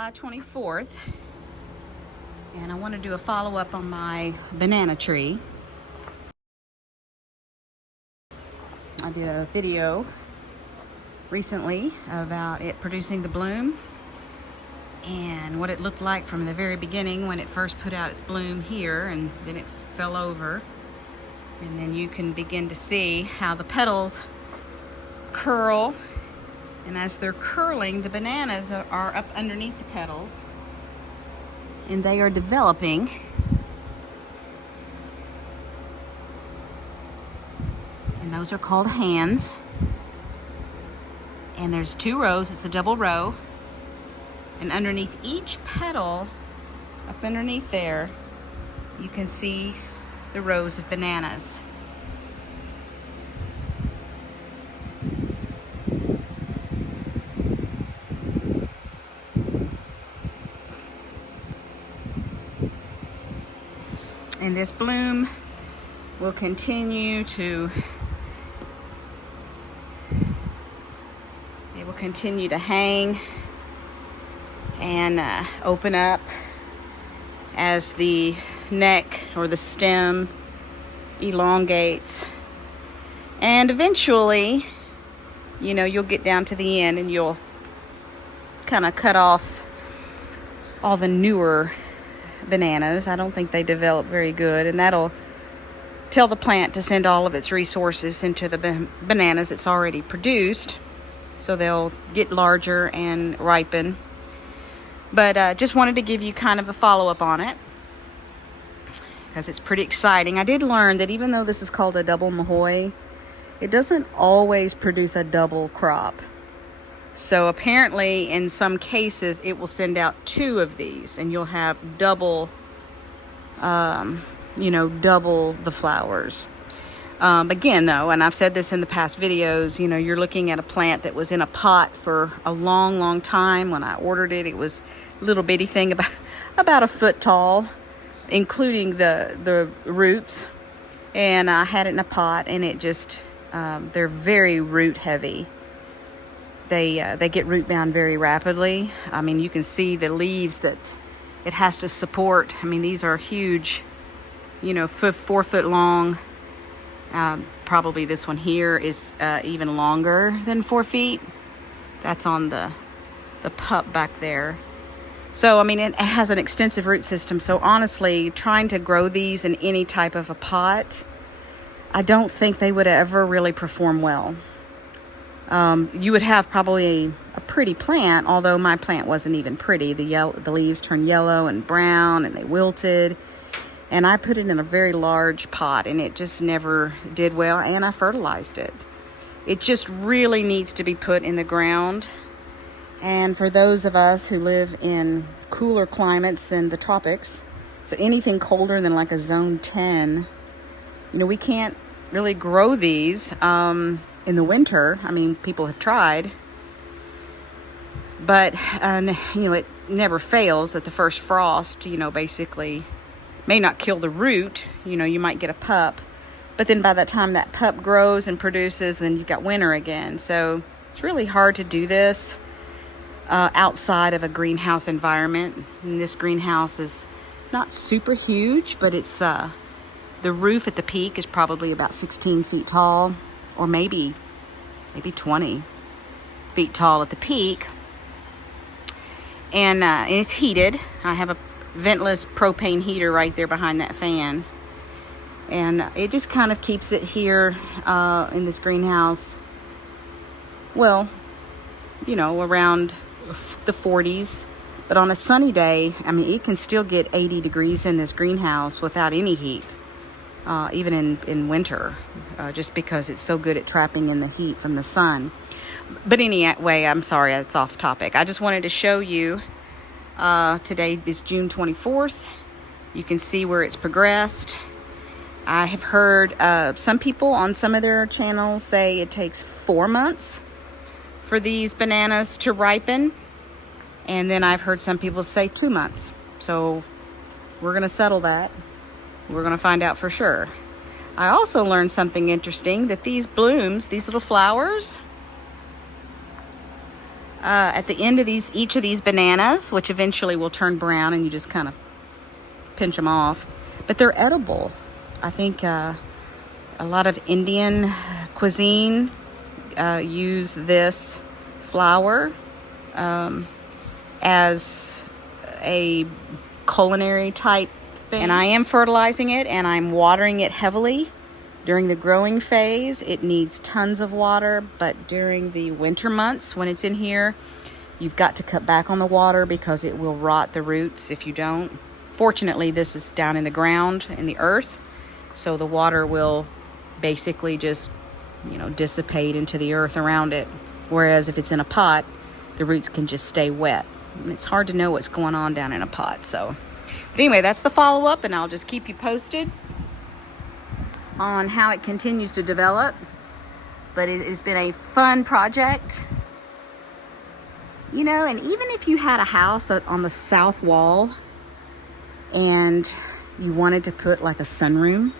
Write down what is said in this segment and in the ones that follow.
July 24th, and I want to do a follow-up on my banana tree. I did a video recently about it producing the bloom and what it looked like from the very beginning when it first put out its bloom here, and then it fell over, and then you can begin to see how the petals curl. And as they're curling, the bananas are up underneath the petals and they are developing. And those are called hands. And there's 2 rows, it's a double row. And underneath each petal, up underneath there, you can see the rows of bananas. And this bloom will continue to hang and open up as the neck or the stem elongates. And eventually, you know, you'll get down to the end and you'll kind of cut off all the newer bananas. I don't think they develop very good, and that'll tell the plant to send all of its resources into the bananas it's already produced, so they'll get larger and ripen. But just wanted to give you kind of a follow-up on it because it's pretty exciting. I did learn that even though this is called a double Mahoy, it doesn't always produce a double crop. So apparently in some cases it will send out 2 of these and you'll have double, double the flowers. Again though, and I've said this in the past videos, you know, you're looking at a plant that was in a pot for a long time. When I ordered it, it was a little bitty thing about a foot tall, including the roots. And I had it in a pot, and it just, they're very root heavy. They get root bound very rapidly. I mean, you can see the leaves that it has to support. I mean, these are huge, 4 foot long. Probably this one here is even longer than 4 feet. That's on the pup back there. So, I mean, it has an extensive root system. So honestly, trying to grow these in any type of a pot, I don't think they would ever really perform well. You would have probably a pretty plant, although my plant wasn't even pretty. The leaves turned yellow and brown and they wilted. And I put it in a very large pot and it just never did well, and I fertilized it. It just really needs to be put in the ground. And for those of us who live in cooler climates than the tropics, so anything colder than like a zone 10, we can't really grow these in the winter. I mean, people have tried, but it never fails that the first frost, basically may not kill the root. You might get a pup, but then by the time that pup grows and produces, then you've got winter again. So it's really hard to do this outside of a greenhouse environment. And this greenhouse is not super huge, but it's the roof at the peak is probably about 16 feet tall, or maybe 20 feet tall at the peak. And it's heated. I have a ventless propane heater right there behind that fan. And it just kind of keeps it here in this greenhouse, well, around the 40s. But on a sunny day, I mean, it can still get 80 degrees in this greenhouse without any heat. Even in winter, just because it's so good at trapping in the heat from the sun. But anyway, I'm sorry, it's off topic. I just wanted to show you, today is June 24th. You can see where it's progressed. I have heard some people on some of their channels say it takes 4 months for these bananas to ripen. And then I've heard some people say 2 months. So we're going to settle that. We're going to find out for sure. I also learned something interesting, that these blooms, these little flowers, at the end of each of these bananas, which eventually will turn brown and you just kind of pinch them off. But they're edible. I think a lot of Indian cuisine use this flour as a culinary type thing. And I am fertilizing it and I'm watering it heavily. During the growing phase, it needs tons of water, but during the winter months when it's in here, you've got to cut back on the water because it will rot the roots if you don't. Fortunately, this is down in the ground, in the earth, so the water will basically just, dissipate into the earth around it. Whereas if it's in a pot, the roots can just stay wet. And it's hard to know what's going on down in a pot. But anyway, that's the follow-up, and I'll just keep you posted on how it continues to develop. But it has been a fun project. And even if you had a house on the south wall and you wanted to put like a sunroom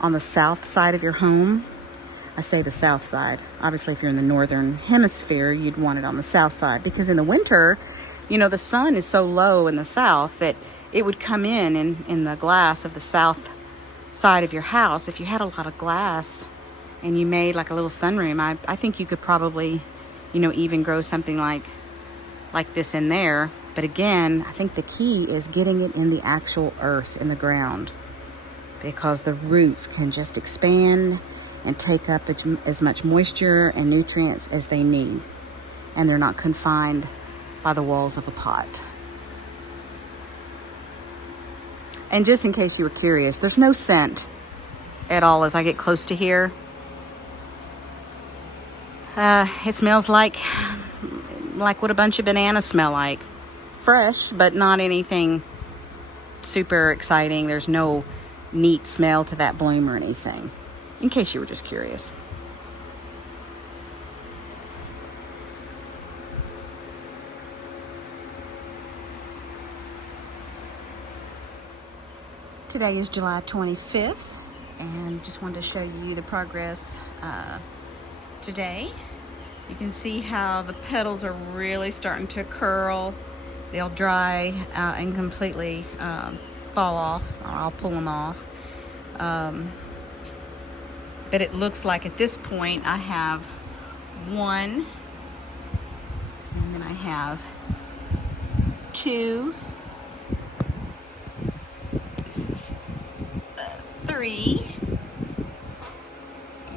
on the south side of your home, I say the south side. Obviously, if you're in the northern hemisphere, you'd want it on the south side because in the winter, the sun is so low in the south that it would come in the glass of the south side of your house. If you had a lot of glass and you made like a little sunroom, I think you could probably, even grow something like this in there. But again, I think the key is getting it in the actual earth, in the ground, because the roots can just expand and take up as much moisture and nutrients as they need. And they're not confined by the walls of a pot. And just in case you were curious, there's no scent at all as I get close to here. It smells like what a bunch of bananas smell like. Fresh, but not anything super exciting. There's no neat smell to that bloom or anything, in case you were just curious. Today is July 25th, and just wanted to show you the progress today. You can see how the petals are really starting to curl. They'll dry and completely fall off. I'll pull them off. But it looks like at this point I have one, and then I have two. This is three,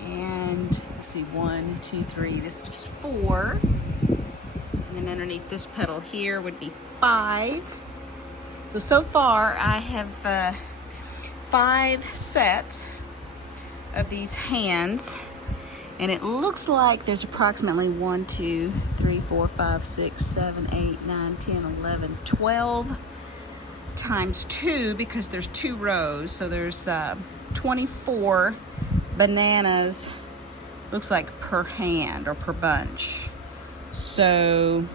and let's see, 1, 2, 3. This is 4, and then underneath this petal here would be 5. So far I have 5 sets of these hands, and it looks like there's approximately 1, 2, 3, 4, 5, 6, 7, 8, 9, 10, 11, 12 times 2, because there's 2 rows, so there's 24 bananas, looks like per hand or per bunch. So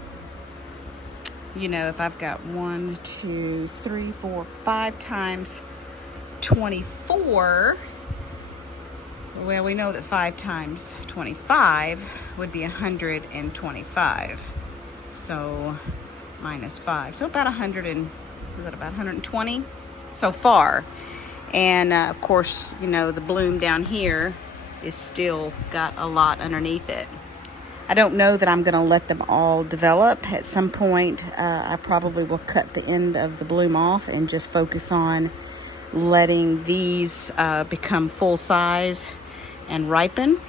if I've got 1, 2, 3, 4, 5 times 24, well, we know that 5 times 25 would be 125. So minus 5, so about 120 so far. And of course, the bloom down here is still got a lot underneath it. I don't know that I'm going to let them all develop. At some point, I probably will cut the end of the bloom off and just focus on letting these become full size and ripen.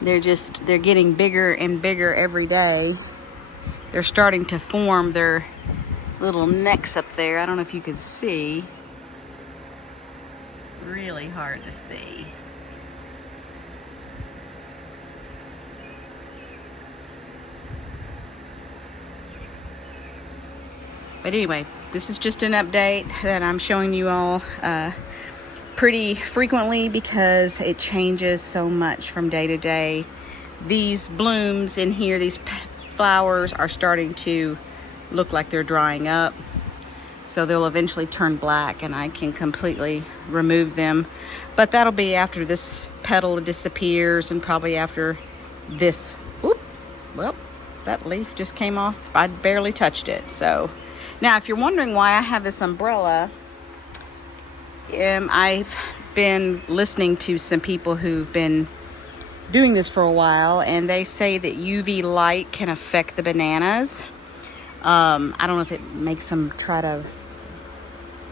They're getting bigger and bigger every day. They're starting to form their little necks up there. I don't know if you can see. Really hard to see. But anyway, this is just an update that I'm showing you all pretty frequently because it changes so much from day to day. These blooms in here, these flowers are starting to look like they're drying up, so they'll eventually turn black and I can completely remove them. But that'll be after this petal disappears and probably after this, oop, well, that leaf just came off. I barely touched it. So now if you're wondering why I have this umbrella, I've been listening to some people who've been doing this for a while, and they say that UV light can affect the bananas. I don't know if it makes them try to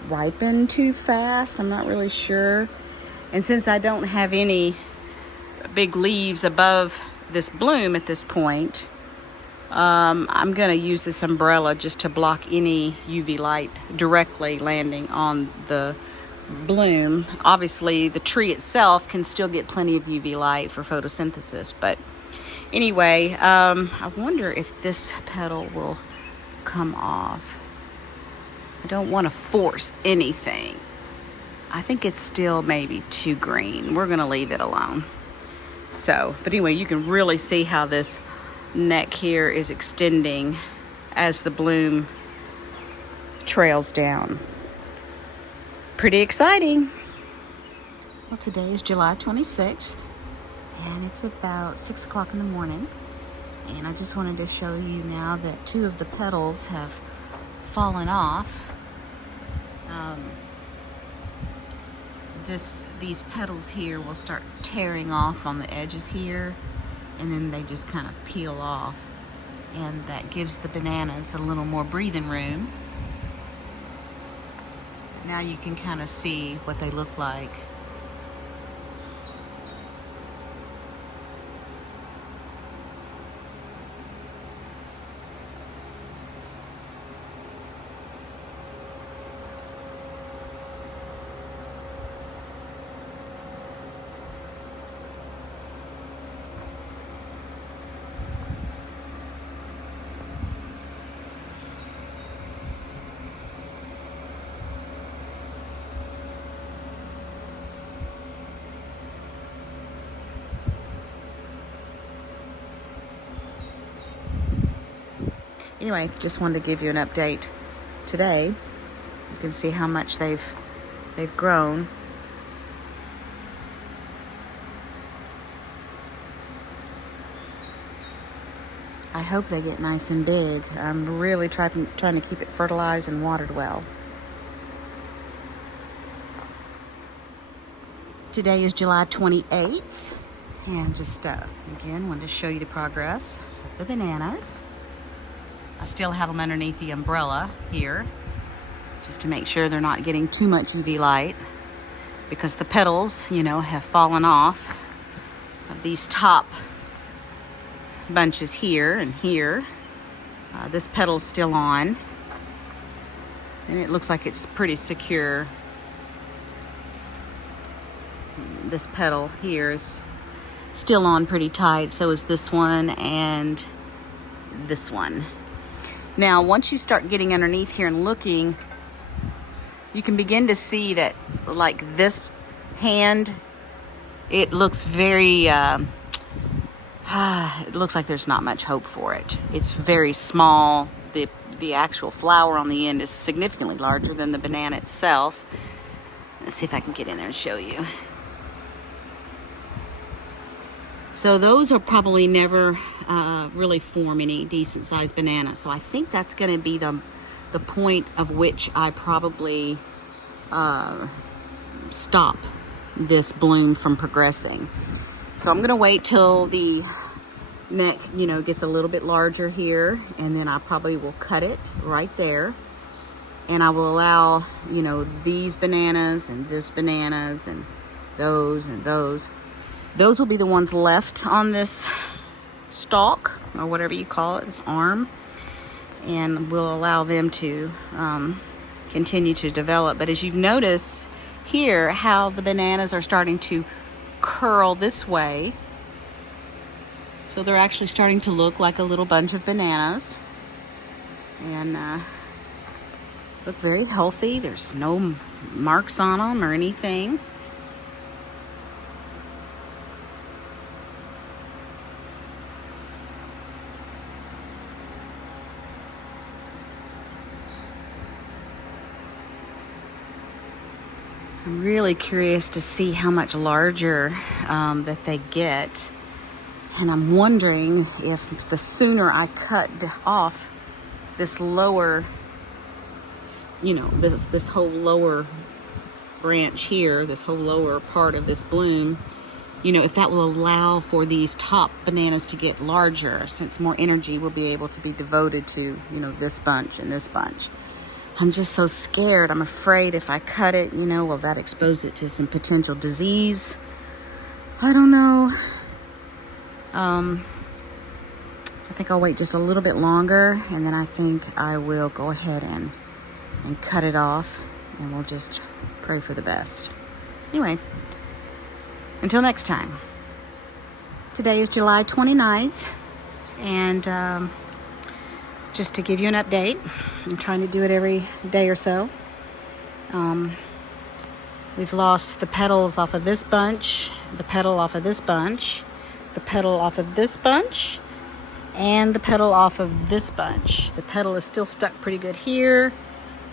ripen too fast. I'm not really sure. And since I don't have any big leaves above this bloom at this point, I'm going to use this umbrella just to block any UV light directly landing on the bloom. Obviously, the tree itself can still get plenty of UV light for photosynthesis. But anyway, I wonder if this petal will come off. I don't want to force anything. I think it's still maybe too green. We're going to leave it alone. So, but anyway, you can really see how this neck here is extending as the bloom trails down. Pretty exciting. Well, today is July 26th, and it's about 6 o'clock in the morning. And I just wanted to show you now that 2 of the petals have fallen off. These petals here will start tearing off on the edges here, and then they just kind of peel off, and that gives the bananas a little more breathing room. Now you can kind of see what they look like. Anyway, just wanted to give you an update today. You can see how much they've grown. I hope they get nice and big. I'm really trying to keep it fertilized and watered well. Today is July 28th, and just again wanted to show you the progress of the bananas. I still have them underneath the umbrella here, just to make sure they're not getting too much UV light, because the petals, you know, have fallen off of these top bunches here and here. This petal's still on, and it looks like it's pretty secure. This petal here is still on pretty tight, so is this one and this one. Now, once you start getting underneath here and looking, you can begin to see that, like this hand, it looks very, it looks like there's not much hope for it. It's very small. The actual flower on the end is significantly larger than the banana itself. Let's see if I can get in there and show you. So those will probably never really form any decent sized banana. So I think that's going to be the point of which I probably stop this bloom from progressing. So I'm going to wait till the neck, you know, gets a little bit larger here, and then I probably will cut it right there. And I will allow, you know, these bananas and this bananas and those and those. Those will be the ones left on this stalk, or whatever you call it, this arm, and we'll allow them to continue to develop. But as you've noticed here, how the bananas are starting to curl this way, so they're actually starting to look like a little bunch of bananas, and look very healthy. There's no marks on them or anything. I'm really curious to see how much larger that they get. And I'm wondering if the sooner I cut off this lower, this whole lower branch here, this whole lower part of this bloom, if that will allow for these top bananas to get larger, since more energy will be able to be devoted to, this bunch and this bunch. I'm just so scared. I'm afraid if I cut it, will that expose it to some potential disease? I don't know. I think I'll wait just a little bit longer, and then I think I will go ahead and cut it off, and we'll just pray for the best. Anyway, until next time. Today is July 29th, and just to give you an update, I'm trying to do it every day or so. We've lost the petals off of this bunch, the petal off of this bunch, the petal off of this bunch, and the petal off of this bunch. The petal is still stuck pretty good here,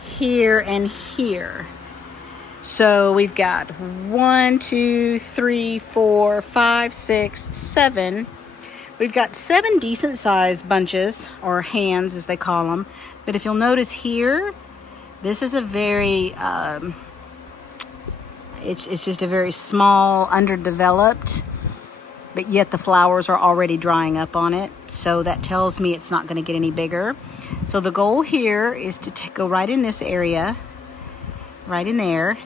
here, and here. So we've got 1, 2, 3, 4, 5, 6, 7. We've got 7 decent sized bunches, or hands as they call them. But if you'll notice here, this is a very, it's just a very small, underdeveloped, but yet the flowers are already drying up on it. So that tells me it's not going to get any bigger. So the goal here is to go right in this area, right in there,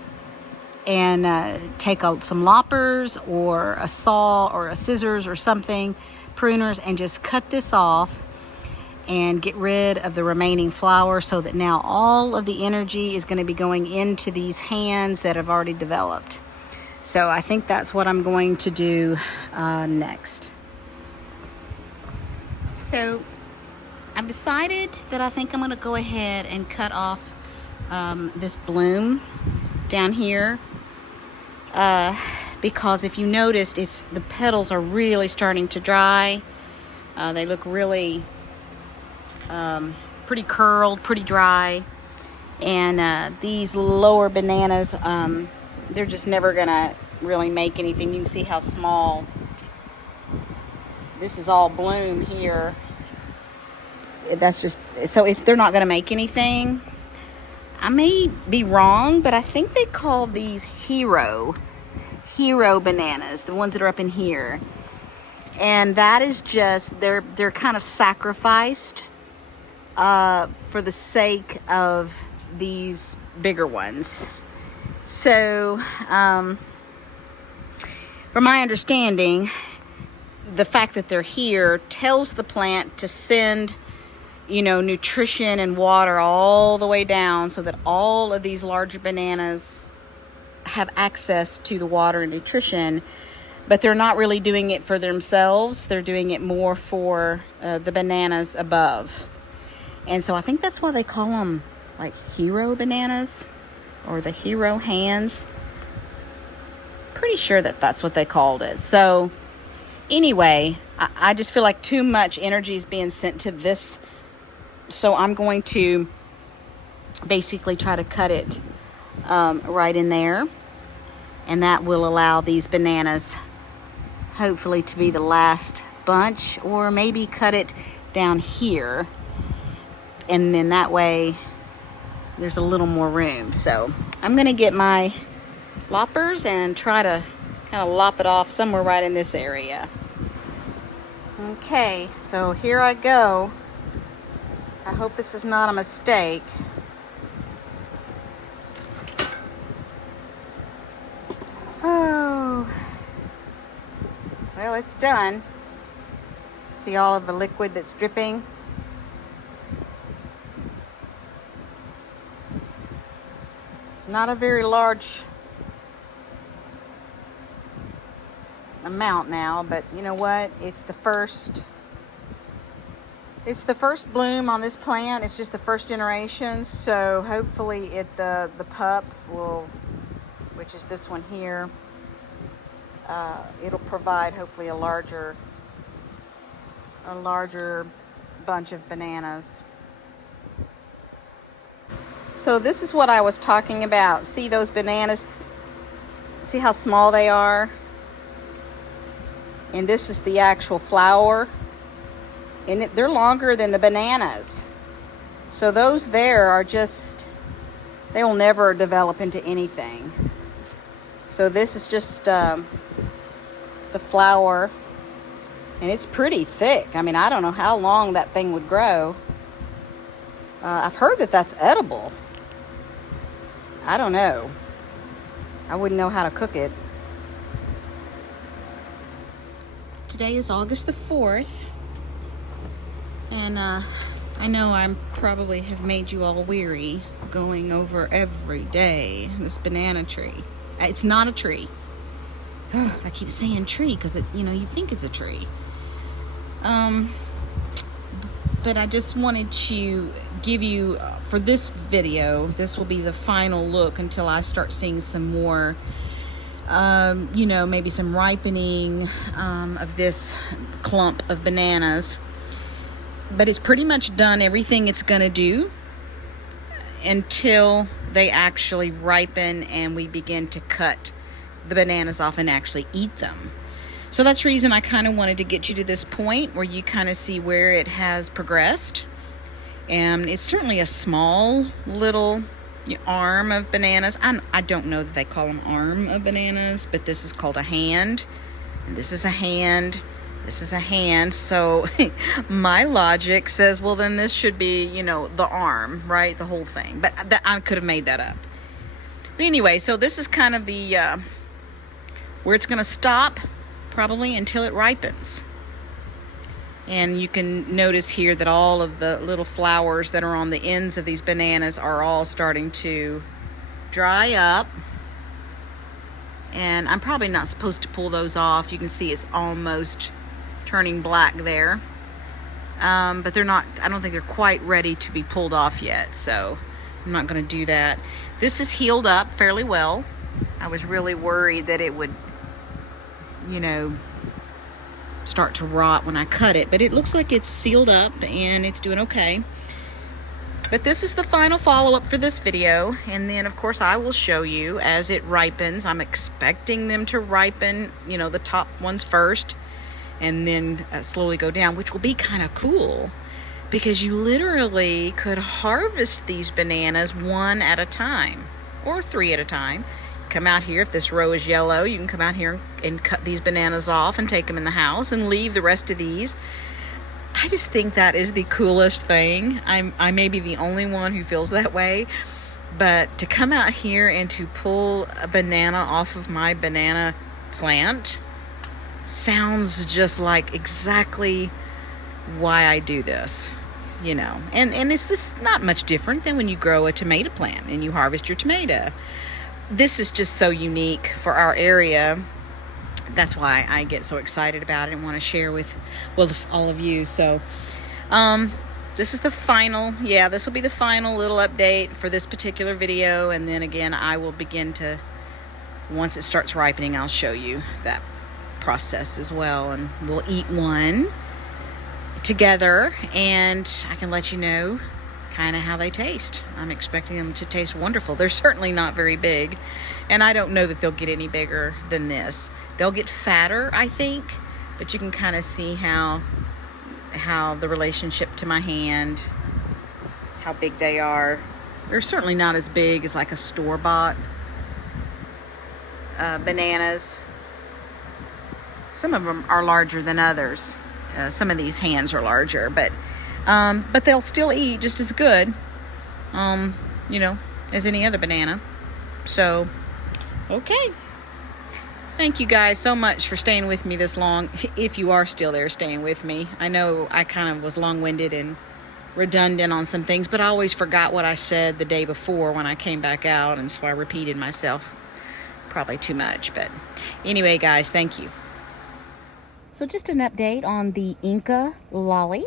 and take some loppers or a saw or a scissors or something, pruners, and just cut this off and get rid of the remaining flower, so that now all of the energy is going to be going into these hands that have already developed. So I think that's what I'm going to do next. So I've decided that I think I'm going to go ahead and cut off this bloom down here, because if you noticed, the petals are really starting to dry. They look really pretty curled, pretty dry, and these lower bananas, they're just never gonna really make anything. You can see how small this is, all bloom here. That's just, so they're not gonna make anything. I may be wrong, but I think they call these hero bananas, the ones that are up in here. And that is just, they're kind of sacrificed for the sake of these bigger ones. So, from my understanding, the fact that they're here tells the plant to send, nutrition and water all the way down, so that all of these larger bananas have access to the water and nutrition. But they're not really doing it for themselves. They're doing it more for the bananas above. And so I think that's why they call them like hero bananas, or the hero hands. Pretty sure that's what they called it. So anyway, I just feel like too much energy is being sent to this. So I'm going to basically try to cut it right in there. And that will allow these bananas hopefully to be the last bunch, or maybe cut it down here. And then that way there's a little more room. So I'm going to get my loppers and try to kind of lop it off somewhere right in this area. Okay, so here I go. I hope this is not a mistake. Oh, well, it's done. See all of the liquid that's dripping? Not a very large amount now, but you know what? It's the first bloom on this plant. It's just the first generation, so hopefully the pup will, which is this one here, it'll provide hopefully a larger bunch of bananas. So this is what I was talking about. See those bananas? See how small they are? And this is the actual flower. And they're longer than the bananas. So those there are just, they will never develop into anything. So this is just the flower. And it's pretty thick. I mean, I don't know how long that thing would grow. I've heard that that's edible. I don't know. I wouldn't know how to cook it. Today is August the 4th. And I know I probably have made you all weary going over every day this banana tree. It's not a tree. I keep saying tree because you think it's a tree. But I just wanted to give you, for this video, this will be the final look until I start seeing some more, maybe some ripening of this clump of bananas. But it's pretty much done everything it's going to do until they actually ripen and we begin to cut the bananas off and actually eat them. So that's the reason I kind of wanted to get you to this point where you kind of see where it has progressed. And it's certainly a small little arm of bananas. I don't know that they call them arm of bananas, but this is called a hand. And this is a hand. This is a hand. So my logic says, well, then this should be, the arm, right? The whole thing. But I could have made that up. But anyway, so this is kind of the where it's going to stop. Probably until it ripens. And you can notice here that all of the little flowers that are on the ends of these bananas are all starting to dry up. And I'm probably not supposed to pull those off. You can see it's almost turning black there. But they're not, I don't think they're quite ready to be pulled off yet. So I'm not going to do that. This is healed up fairly well. I was really worried that it would start to rot when I cut it, but it looks like it's sealed up and it's doing okay. But this is the final follow-up for this video, and then of course I will show you as it ripens. I'm expecting them to ripen, the top ones first, and then slowly go down, which will be kind of cool because you literally could harvest these bananas one at a time or three at a time. Come out here, if this row is yellow, you can come out here and cut these bananas off and take them in the house and leave the rest of these. I just think that is the coolest thing. I may be the only one who feels that way, but to come out here and to pull a banana off of my banana plant sounds just like exactly why I do this, and it's this not much different than when you grow a tomato plant and you harvest your tomato. This is just so unique for our area. That's why I get so excited about it and want to share with all of you. So this is the final, this will be the final little update for this particular video. And then again, I will begin to, once it starts ripening, I'll show you that process as well. And we'll eat one together and I can let you know kind of how they taste. I'm expecting them to taste wonderful. They're certainly not very big, and I don't know that they'll get any bigger than this. They'll get fatter, I think, but you can kind of see how the relationship to my hand, how big they are. They're certainly not as big as like a store-bought bananas. Some of them are larger than others. Some of these hands are larger, but they'll still eat just as good, as any other banana. So, okay. Thank you guys so much for staying with me this long. If you are still there staying with me. I know I kind of was long-winded and redundant on some things, but I always forgot what I said the day before when I came back out, and so I repeated myself probably too much. But anyway, guys, thank you. So just an update on the Inca lolly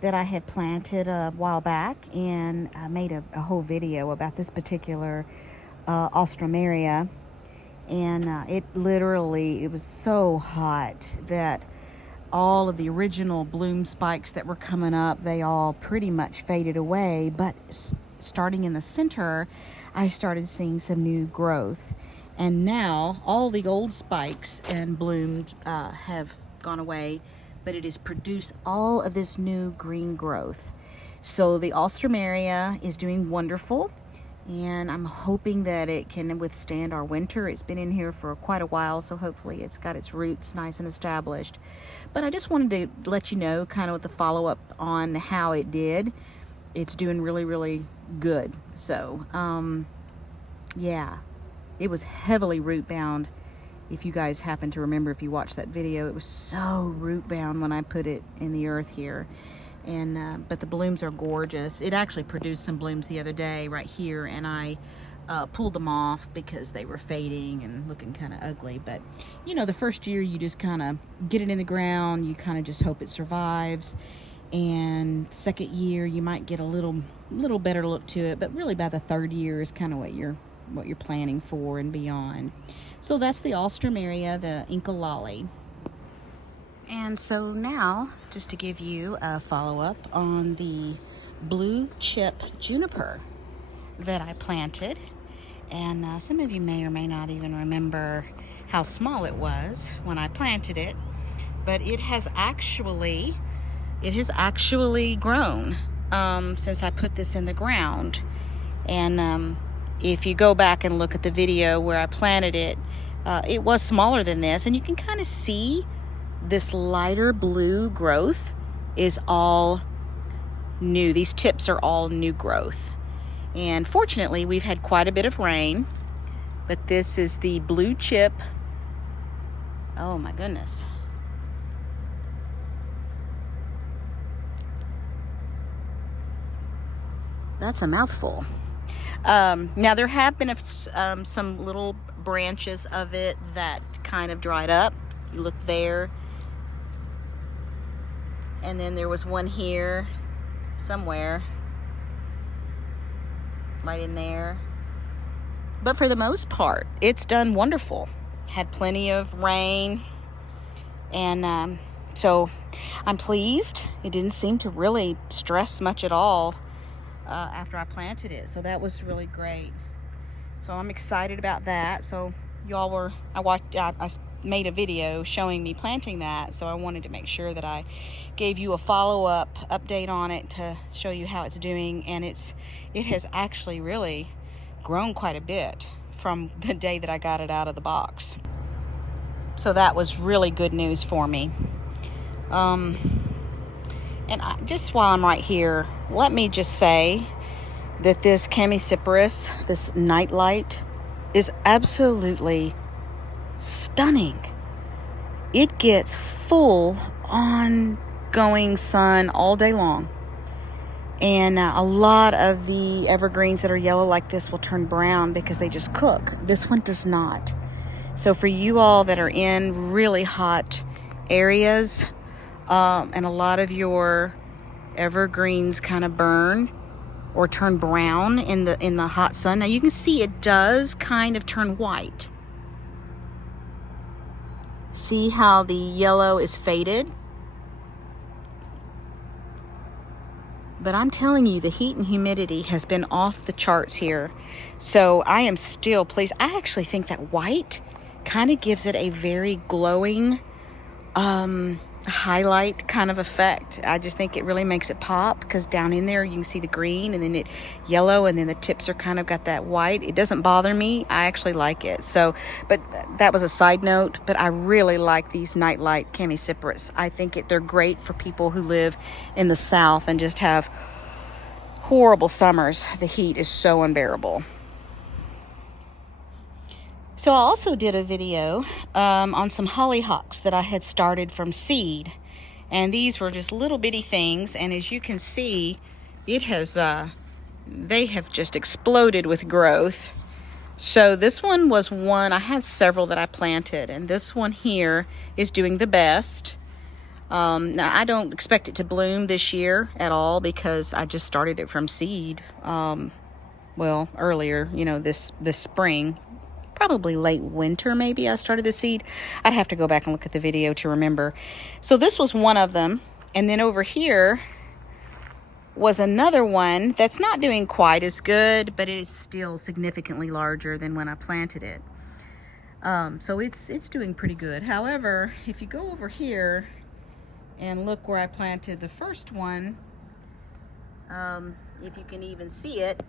that I had planted a while back, and I made a whole video about this particular Alstroemeria. And it was so hot that all of the original bloom spikes that were coming up, they all pretty much faded away. But starting in the center, I started seeing some new growth. And now all the old spikes and blooms have gone away, but it has produced all of this new green growth. So the Alstroemeria is doing wonderful, and I'm hoping that it can withstand our winter. It's been in here for quite a while, so hopefully it's got its roots nice and established. But I just wanted to let you know kind of with the follow-up on how it did. It's doing really, really good. So, yeah, it was heavily root bound. If you guys happen to remember, if you watched that video, it was so root bound when I put it in the earth here. And but the blooms are gorgeous. It actually produced some blooms the other day right here, and I pulled them off because they were fading and looking kind of ugly. But you know, the first year you just kind of get it in the ground, you kind of just hope it survives, and second year you might get a little better look to it, but really by the third year is kind of what you're planning for and beyond. So that's the Alstroemeria, the Inca Lolly. And so now, just to give you a follow-up on the blue chip juniper that I planted. And some of you may or may not even remember how small it was when I planted it, but it has actually grown since I put this in the ground. And if you go back and look at the video where I planted it, it was smaller than this, and you can kind of see this lighter blue growth is all new. These tips are all new growth. And fortunately, we've had quite a bit of rain, but this is the blue chip. Oh my goodness. That's a mouthful. Now there have been some little branches of it that kind of dried up. You look there. And then there was one here somewhere, right in there. But for the most part, it's done wonderful. Had plenty of rain, and so I'm pleased. It didn't seem to really stress much at all after I planted it, so that was really great. So I'm excited about that. So y'all I made a video showing me planting that, so I wanted to make sure that I gave you a follow-up update on it to show you how it's doing. And it has actually really grown quite a bit from the day that I got it out of the box. So that was really good news for me. And just while I'm right here, let me just say that this Chamaecyparis, this nightlight, is absolutely stunning. It gets full ongoing sun all day long. And a lot of the evergreens that are yellow like this will turn brown because they just cook. This one does not. So for you all that are in really hot areas, and a lot of your evergreens kind of burn or turn brown in the hot sun. Now you can see it does kind of turn white. See how the yellow is faded? But I'm telling you, the heat and humidity has been off the charts here. So I am still pleased. I actually think that white kind of gives it a very glowing, highlight kind of effect. I just think it really makes it pop, because down in there you can see the green, and then it yellow, and then the tips are kind of got that white. It doesn't bother me. I actually like it. So, but that was a side note, but I really like these nightlight Chamaecyparis. I think they're great for people who live in the South and just have horrible summers. The heat is so unbearable. So I also did a video on some hollyhocks that I had started from seed. And these were just little bitty things. And as you can see, it has they have just exploded with growth. So this one was one, I had several that I planted. And this one here is doing the best. Now, I don't expect it to bloom this year at all, because I just started it from seed. Well, earlier, this spring. Probably late winter, maybe I started the seed. I'd have to go back and look at the video to remember. So this was one of them. And then over here was another one that's not doing quite as good, but it is still significantly larger than when I planted it. So it's doing pretty good. However, if you go over here and look where I planted the first one, if you can even see it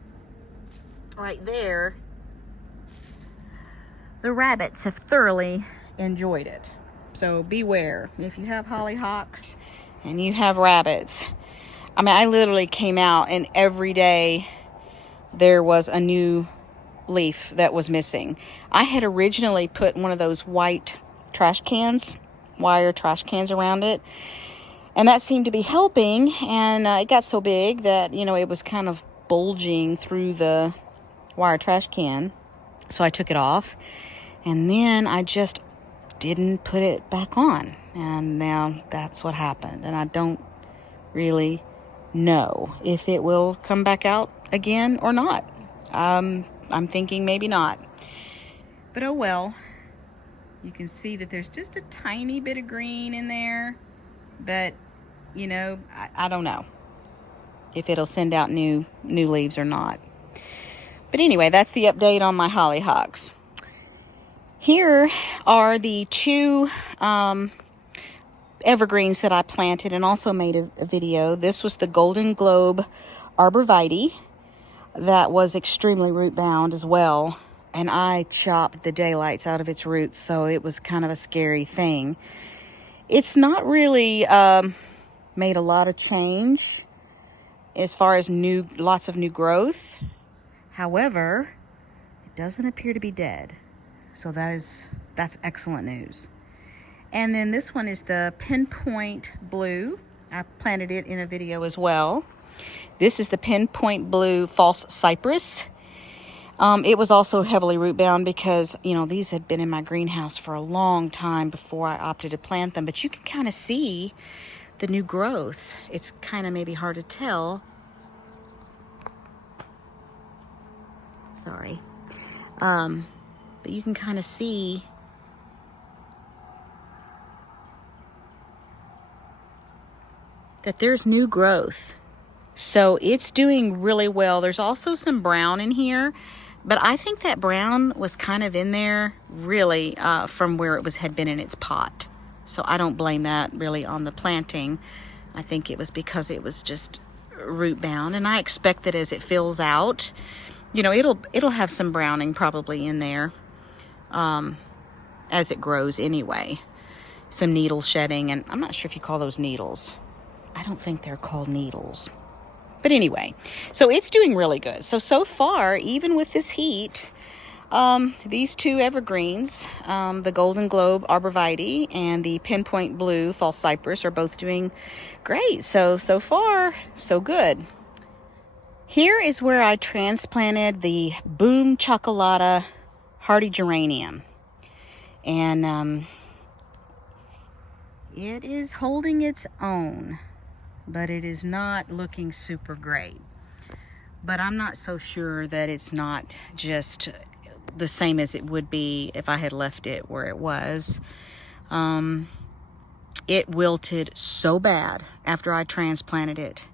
right there, the rabbits have thoroughly enjoyed it. So beware if you have hollyhocks and you have rabbits. I mean, I literally came out and every day there was a new leaf that was missing. I had originally put one of those white trash cans, wire trash cans around it, and that seemed to be helping, and it got so big that, you know, it was kind of bulging through the wire trash can. So I took it off, and then I just didn't put it back on, and now that's what happened. And I don't really know if it will come back out again or not. I'm thinking maybe not, but oh well. You can see that there's just a tiny bit of green in there, but you know, I don't know if it'll send out new leaves or not. But anyway, that's the update on my hollyhocks. Here are the two evergreens that I planted and also made a video. This was the Golden Globe Arborvitae that was extremely root bound as well, and I chopped the daylights out of its roots, so it was kind of a scary thing. It's not really made a lot of change as far as lots of new growth. However, it doesn't appear to be dead, so that's excellent news. And then this one is the Pinpoint Blue. I planted it in a video as well. This is the Pinpoint Blue False Cypress. It was also heavily root bound because, you know, these had been in my greenhouse for a long time before I opted to plant them. But you can kind of see the new growth. It's kind of maybe hard to tell. Sorry. But you can kind of see that there's new growth. So it's doing really well. There's also some brown in here, but I think that brown was kind of in there really from where it had been in its pot. So I don't blame that really on the planting. I think it was because it was just root bound, and I expect that as it fills out, you know, it'll have some browning probably in there as it grows anyway. Some needle shedding, and I'm not sure if you call those needles. I don't think they're called needles. But anyway, so it's doing really good. So far, even with this heat, these two evergreens, the Golden Globe Arborvitae and the Pinpoint Blue False Cypress, are both doing great. So far, so good. Here is where I transplanted the Boom Chocolata hardy geranium. And it is holding its own, but it is not looking super great. But I'm not so sure that it's not just the same as it would be if I had left it where it was. It wilted so bad after I transplanted it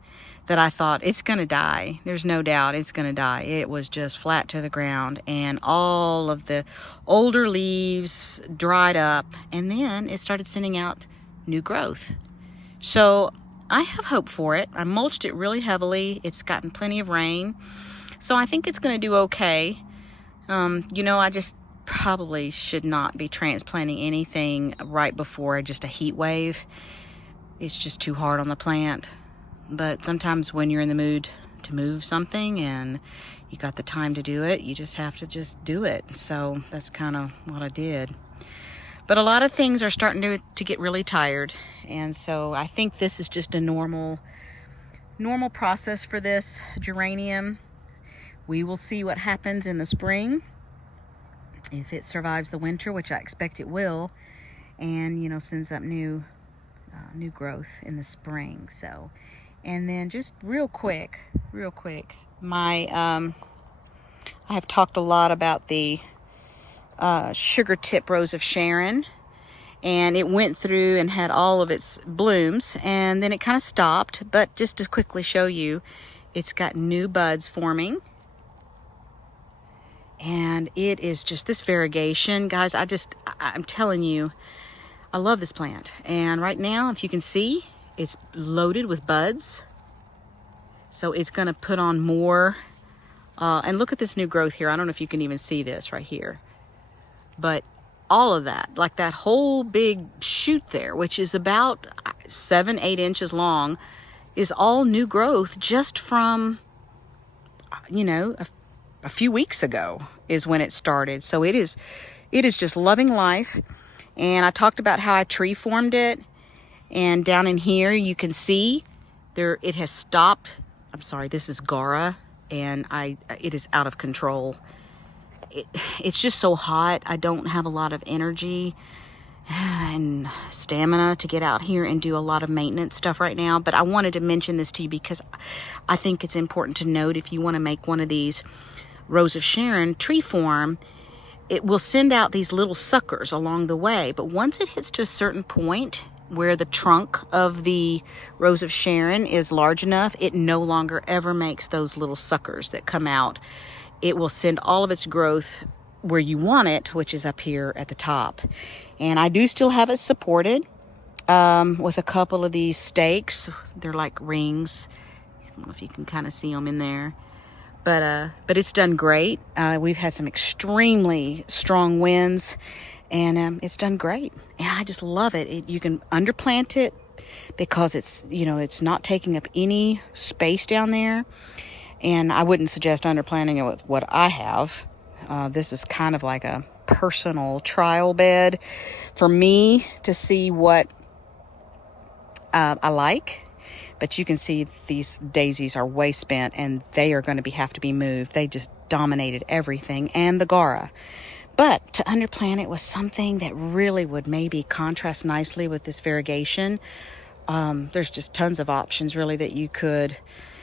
that I thought it's gonna die. There's no doubt it's gonna die. It was just flat to the ground, and all of the older leaves dried up, and then it started sending out new growth. So I have hope for it. I mulched it really heavily. It's gotten plenty of rain, so I think it's going to do okay. You know, I just probably should not be transplanting anything right before just a heat wave. It's just too hard on the plant. But sometimes when you're in the mood to move something and you got the time to do it, you just have to just do it. So that's kind of what I did. But a lot of things are starting to get really tired. And so I think this is just a normal process for this geranium. We will see what happens in the spring, if it survives the winter, which I expect it will, and, you know, sends up new growth in the spring. So, and then just real quick, I have talked a lot about the sugar tip rose of Sharon, and it went through and had all of its blooms, and then it kind of stopped. But just to quickly show you, it's got new buds forming, and And it is just this variegation, guys. I'm telling you, I love this plant. And right now, if you can see, it's loaded with buds. So it's gonna put on more. And look at this new growth here. I don't know if you can even see this right here. But all of that, like that whole big shoot there, which is about 7-8 inches long, is all new growth just from, you know, a few weeks ago is when it started. So it is just loving life. And I talked about how I tree formed it. And down in here, you can see there, it has stopped. I'm sorry, this is Gaura, and it is out of control. It's just so hot. I don't have a lot of energy and stamina to get out here and do a lot of maintenance stuff right now. But I wanted to mention this to you because I think it's important to note if you want to make one of these Rose of Sharon tree form, it will send out these little suckers along the way. But once it hits to a certain point where the trunk of the Rose of Sharon is large enough, it no longer ever makes those little suckers that come out. It will send all of its growth where you want it, which is up here at the top. And I do still have it supported with a couple of these stakes. They're like rings. I don't know if you can kind of see them in there. But it's done great. We've had some extremely strong winds, and it's done great. And I just love it. You can underplant it because it's, you know, it's not taking up any space down there. And I wouldn't suggest underplanting it with what I have. This is kind of like a personal trial bed for me to see what I like. But you can see these daisies are way spent, and they are going to have to be moved. They just dominated everything, and the Gaura. But to underplant it was something that really would maybe contrast nicely with this variegation. There's just tons of options really that you could,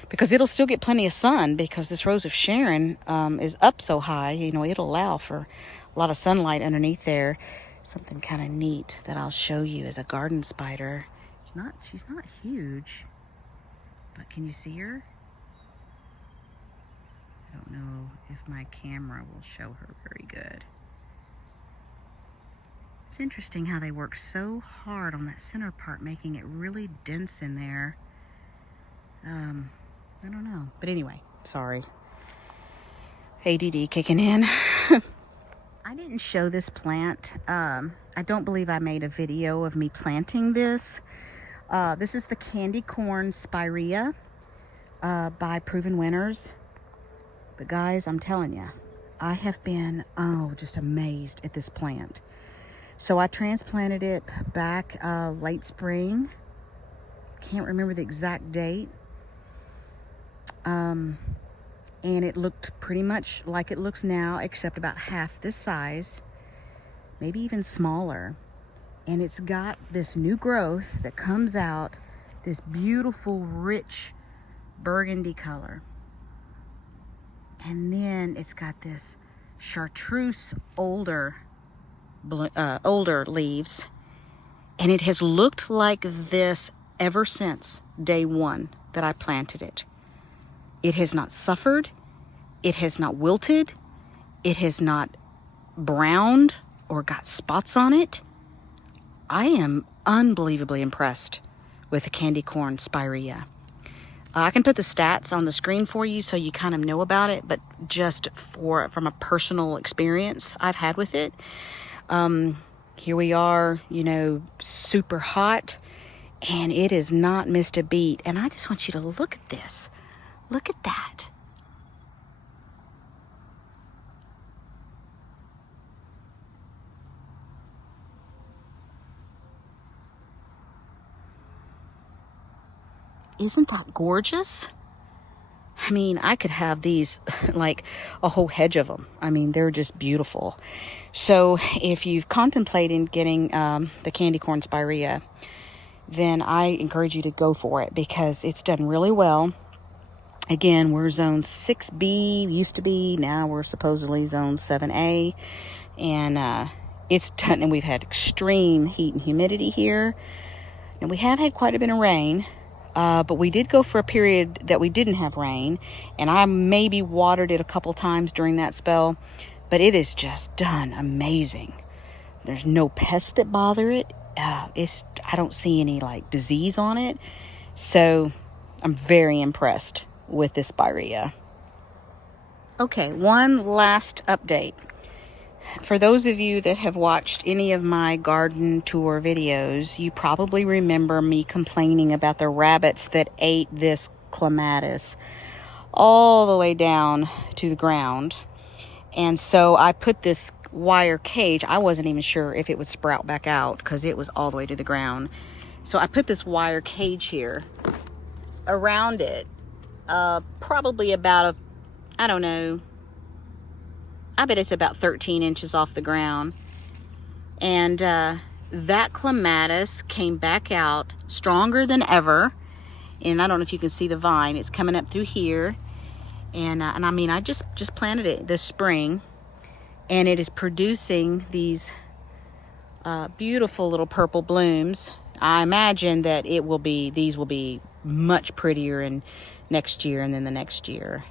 because it'll still get plenty of sun because this Rose of Sharon is up so high, you know, it'll allow for a lot of sunlight underneath there. Something kind of neat that I'll show you is a garden spider. She's not huge, but can you see her? I don't know if my camera will show her very good. It's interesting how they work so hard on that center part, making it really dense in there. I don't know. But anyway, sorry. ADD kicking in. I didn't show this plant. I don't believe I made a video of me planting this. This is the candy corn spirea by Proven Winners. But guys, I'm telling you, I have been, just amazed at this plant. So I transplanted it back late spring. Can't remember the exact date. And it looked pretty much like it looks now, except about half this size, maybe even smaller. And it's got this new growth that comes out, this beautiful, rich burgundy color. And then it's got this chartreuse older leaves. And it has looked like this ever since day one that I planted it. It has not suffered. It has not wilted. It has not browned or got spots on it. I am unbelievably impressed with the candy corn spirea. I can put the stats on the screen for you so you kind of know about it, but just from a personal experience I've had with it. Here we are, you know, super hot, and it has not missed a beat. And I just want you to look at this. Look at that. Isn't that gorgeous? I mean, I could have these, like a whole hedge of them. I mean, they're just beautiful. So if you've contemplated getting the candy corn spirea, then I encourage you to go for it because it's done really well. Again, we're zone 6B, used to be. Now we're supposedly zone 7A. And it's done, and we've had extreme heat and humidity here. And we have had quite a bit of rain. But we did go for a period that we didn't have rain, and I maybe watered it a couple times during that spell. But it is just done amazing. There's no pests that bother it. I don't see any like disease on it. So I'm very impressed with this spirea. Okay, one last update. For those of you that have watched any of my garden tour videos, you probably remember me complaining about the rabbits that ate this clematis all the way down to the ground. And so I put this wire cage. I wasn't even sure if it would sprout back out because it was all the way to the ground. So I put this wire cage here around it, probably about I don't know, I bet it's about 13 inches off the ground. And that clematis came back out stronger than ever. And I don't know if you can see the vine. It's coming up through here. And I mean, I just planted it this spring, and it is producing these beautiful little purple blooms. I imagine that these will be much prettier in next year and then the next year.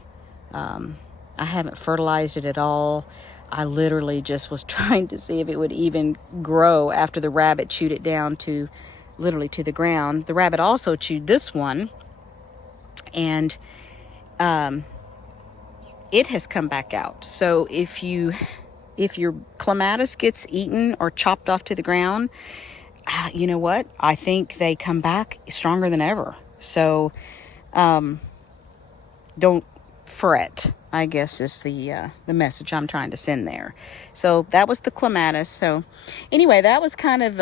I haven't fertilized it at all. I literally just was trying to see if it would even grow after the rabbit chewed it down to literally to the ground. The rabbit also chewed this one, and it has come back out. So if your clematis gets eaten or chopped off to the ground, you know what? I think they come back stronger than ever. So don't fret, I guess, is the message I'm trying to send there. So that was the clematis. So anyway, that was kind of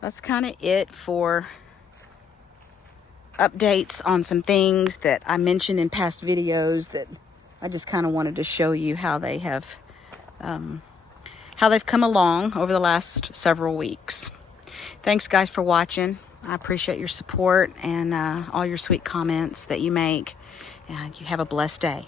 that's kind of it for updates on some things that I mentioned in past videos that I just kind of wanted to show you how they have how they've come along over the last several weeks. Thanks guys for watching. I appreciate your support and all your sweet comments that you make. And you have a blessed day.